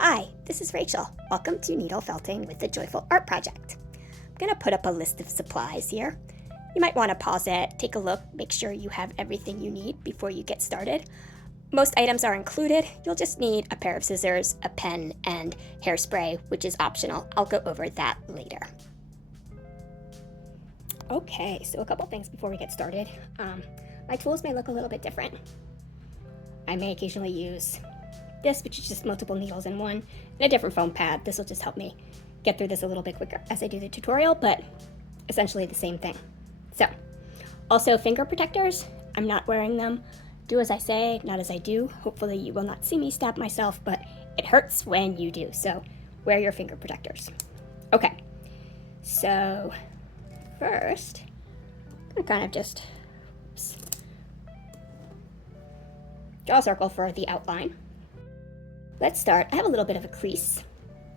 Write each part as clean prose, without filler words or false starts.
Hi, this is Rachel. Welcome to Needle Felting with the Joyful Art Project. I'm going to put up a list of supplies here. You might want to pause it, take a look, make sure you have everything you need before you get started. Most items are included. You'll just need a pair of scissors, a pen, and hairspray, which is optional. I'll go over that later. Okay, so a couple things before we get started. My tools may look a little bit different. I may occasionally use this, which is just multiple needles in one, and a different foam pad. This will just help me get through this a little bit quicker as I do the tutorial, but essentially the same thing. So, also finger protectors. I'm not wearing them. Do as I say, not as I do. Hopefully you will not see me stab myself, but it hurts when you do, so wear your finger protectors. Okay, so first, I'm gonna kind of just draw a circle for the outline. Let's start. I have a little bit of a crease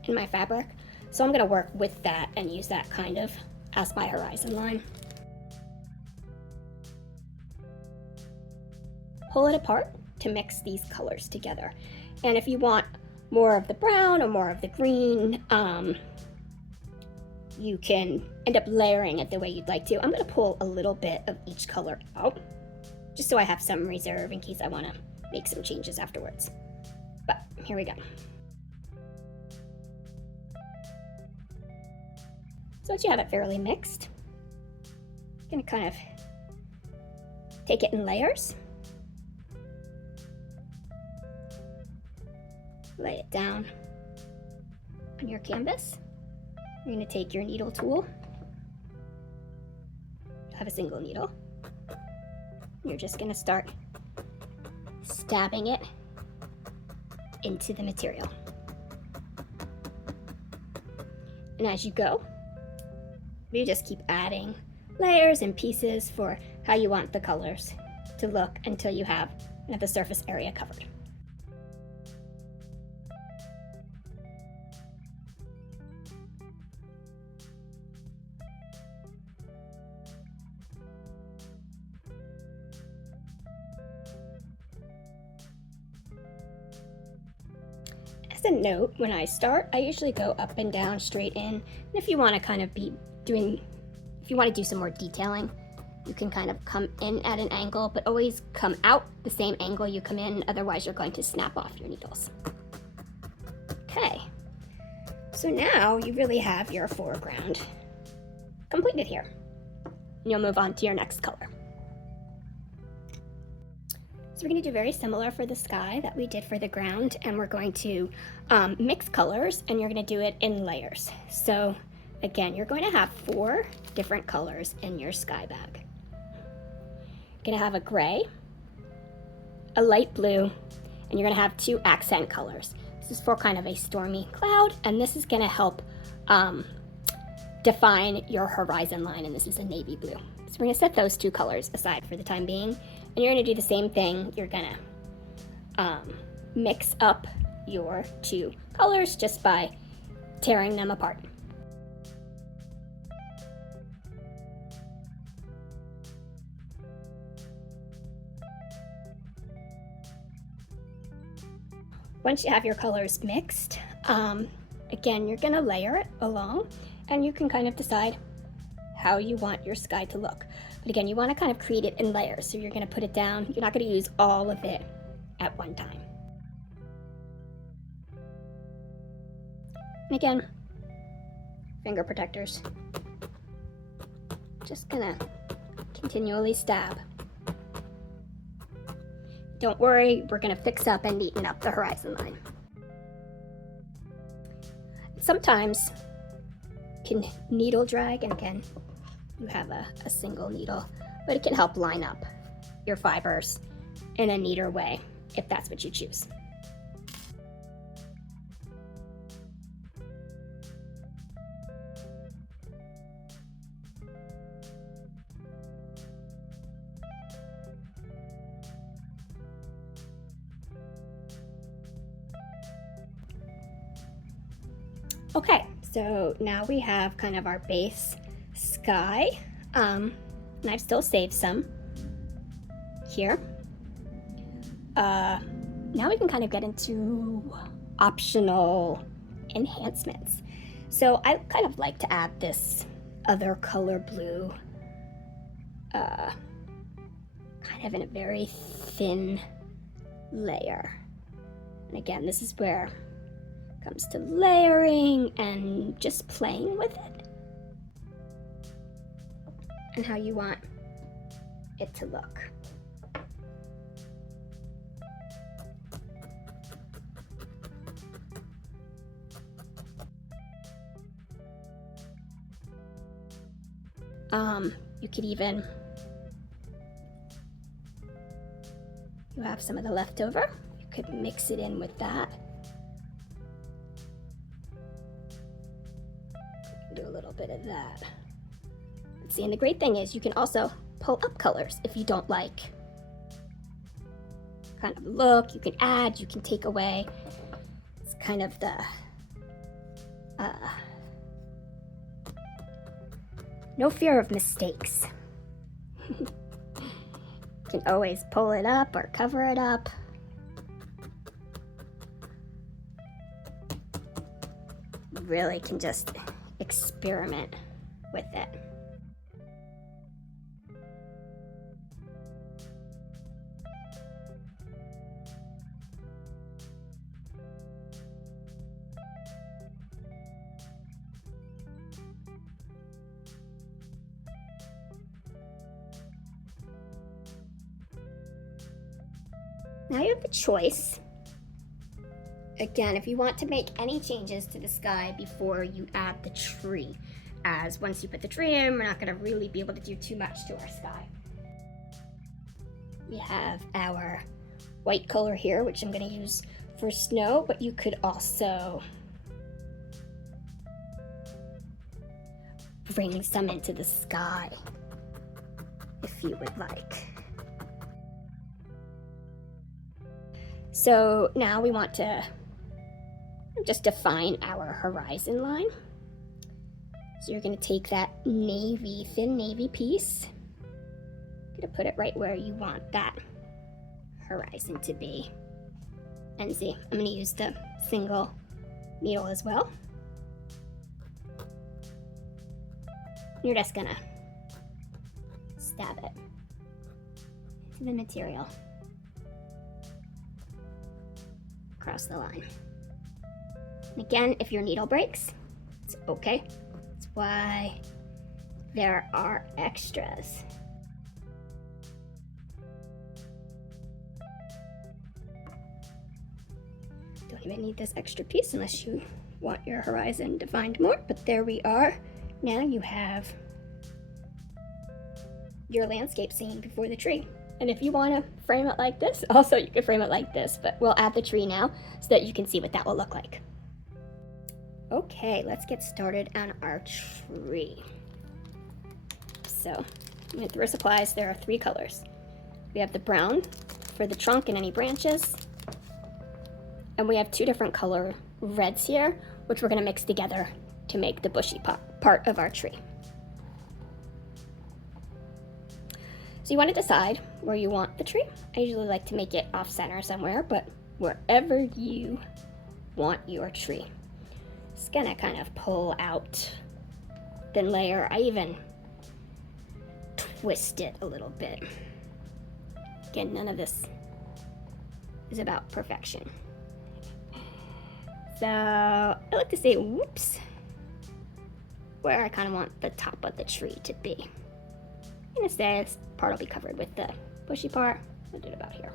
in my fabric, so I'm going to work with that and use that kind of as my horizon line. Pull it apart to mix these colors together. And if you want more of the brown or more of the green, you can end up layering it the way you'd like to. I'm going to pull a little bit of each color out, just so I have some reserve in case I want to make some changes afterwards. But here we go. So once you have it fairly mixed, I'm going to kind of take it in layers. Lay it down on your canvas. You're going to take your needle tool. You have a single needle. You're just going to start stabbing it into the material. And as you go, you just keep adding layers and pieces for how you want the colors to look until you have the surface area covered. As a note, when I start, I usually go up and down, straight in. And if you want to kind of if you want to do some more detailing, you can kind of come in at an angle, but always come out the same angle you come in, otherwise you're going to snap off your needles. Okay, so now you really have your foreground completed here. And you'll move on to your next color. So we're going to do very similar for the sky that we did for the ground, and we're going to mix colors, and you're going to do it in layers. So again, you're going to have 4 different colors in your sky bag. You're going to have a gray, a light blue, and you're going to have 2 accent colors. This is for kind of a stormy cloud, and this is going to help define your horizon line, and this is a navy blue. So we're going to set those 2 colors aside for the time being. And you're going to do the same thing. You're going to mix up your 2 colors just by tearing them apart. Once you have your colors mixed, again, you're going to layer it along, and you can kind of decide how you want your sky to look. But again, you want to kind of create it in layers. So you're going to put it down. You're not going to use all of it at one time. And again, finger protectors. Just going to continually stab. Don't worry, we're going to fix up and neaten up the horizon line. Sometimes you can needle drag, and again, you have a single needle, but it can help line up your fibers in a neater way if that's what you choose. Okay, so now we have kind of our base sky, and I've still saved some here. Now we can kind of get into optional enhancements. So I kind of like to add this other color blue, kind of in a very thin layer. And again, this is where it comes to layering and just playing with it and how you want it to look. You could even, you have some of the leftover, you could mix it in with that. Do a little bit of that. See, and the great thing is you can also pull up colors if you don't like kind of look. You can add, you can take away. It's kind of the no fear of mistakes. You can always pull it up or cover it up. You really can just experiment with it. Now you have the choice. Again, if you want to make any changes to the sky before you add the tree, as once you put the tree in, we're not going to really be able to do too much to our sky. We have our white color here, which I'm going to use for snow, but you could also bring some into the sky if you would like. So now we want to just define our horizon line. So you're going to take that navy, thin navy piece, you're going to put it right where you want that horizon to be. And see, I'm going to use the single needle as well. You're just going to stab it into the material across the line. And again, if your needle breaks, it's okay. That's why there are extras. Don't even need this extra piece unless you want your horizon defined more, but there we are. Now you have your landscape scene before the tree. And if you want to frame it like this, also you could frame it like this, but we'll add the tree now so that you can see what that will look like. Okay, let's get started on our tree. So, with the supplies, there are 3 colors. We have the brown for the trunk and any branches, and we have 2 different color reds here, which we're going to mix together to make the bushy part of our tree. So you want to decide where you want the tree. I usually like to make it off center somewhere, but wherever you want your tree. Just gonna kind of pull out thin layer. I even twist it a little bit. Again, none of this is about perfection. So I like to say, whoops, where I kind of want the top of the tree to be. I'm gonna say this part will be covered with the bushy part. I'll do it about here.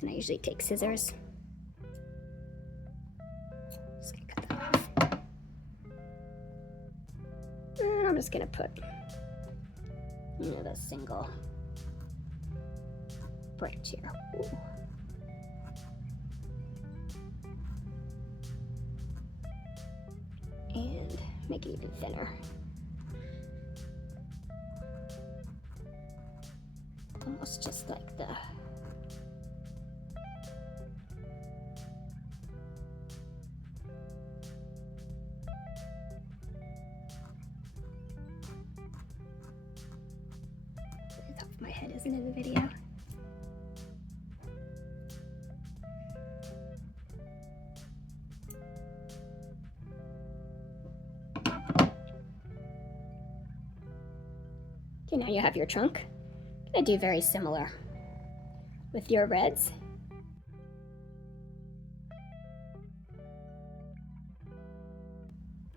And I usually take scissors. Just gonna cut that off. And I'm just gonna put the single branch here. Ooh. And make it even thinner. Almost just like the isn't in the video. Okay, now you have your trunk. I'm gonna do very similar with your reds.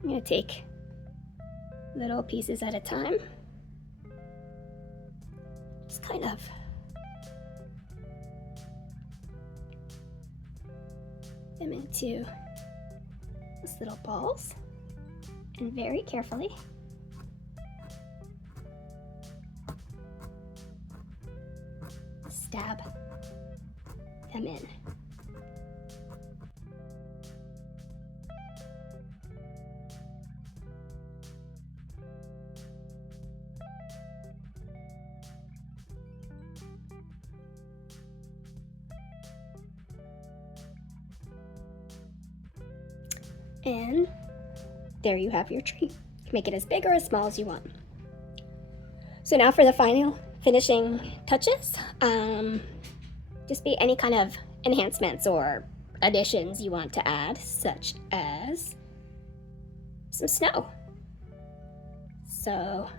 I'm gonna take little pieces at a time. Just kind of them into those little balls, and very carefully stab them in. And there you have your tree. Make it as big or as small as you want. So now for the final finishing touches, just be any kind of enhancements or additions you want to add, such as some snow. So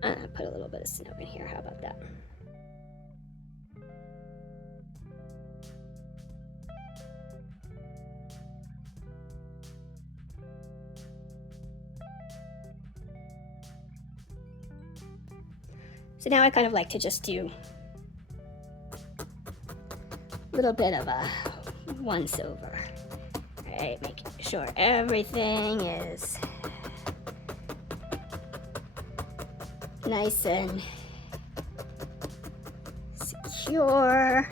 put a little bit of snow in here. How about that? So now I kind of like to just do a little bit of a once over. All right, making sure everything is nice and secure.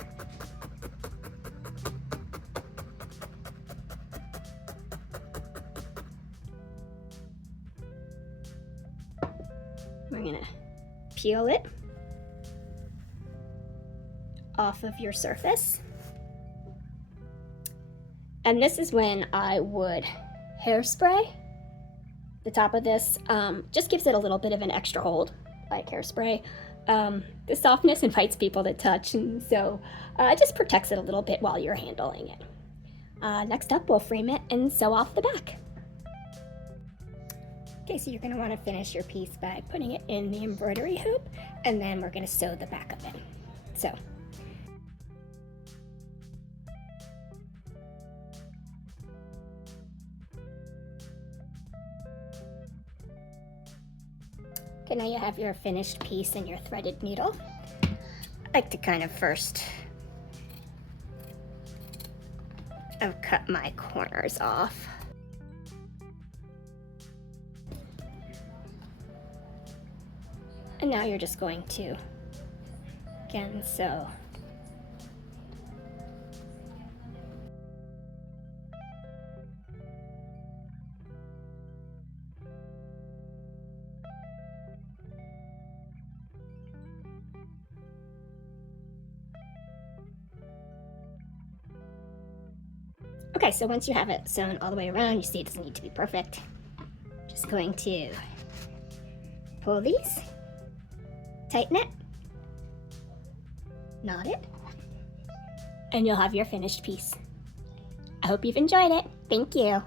We're gonna peel it off of your surface. And this is when I would hairspray the top of this. Just gives it a little bit of an extra hold, like hairspray. The softness invites people to touch, and so it just protects it a little bit while you're handling it. Next up, we'll frame it and sew off the back. Okay, so you're going to want to finish your piece by putting it in the embroidery hoop, and then we're going to sew the back of it. So, okay, now you have your finished piece and your threaded needle. I like to kind of first cut my corners off. And now you're just going to, again, sew. Okay, so once you have it sewn all the way around, you see it doesn't need to be perfect. Just going to pull these, tighten it, knot it, and you'll have your finished piece. I hope you've enjoyed it. Thank you.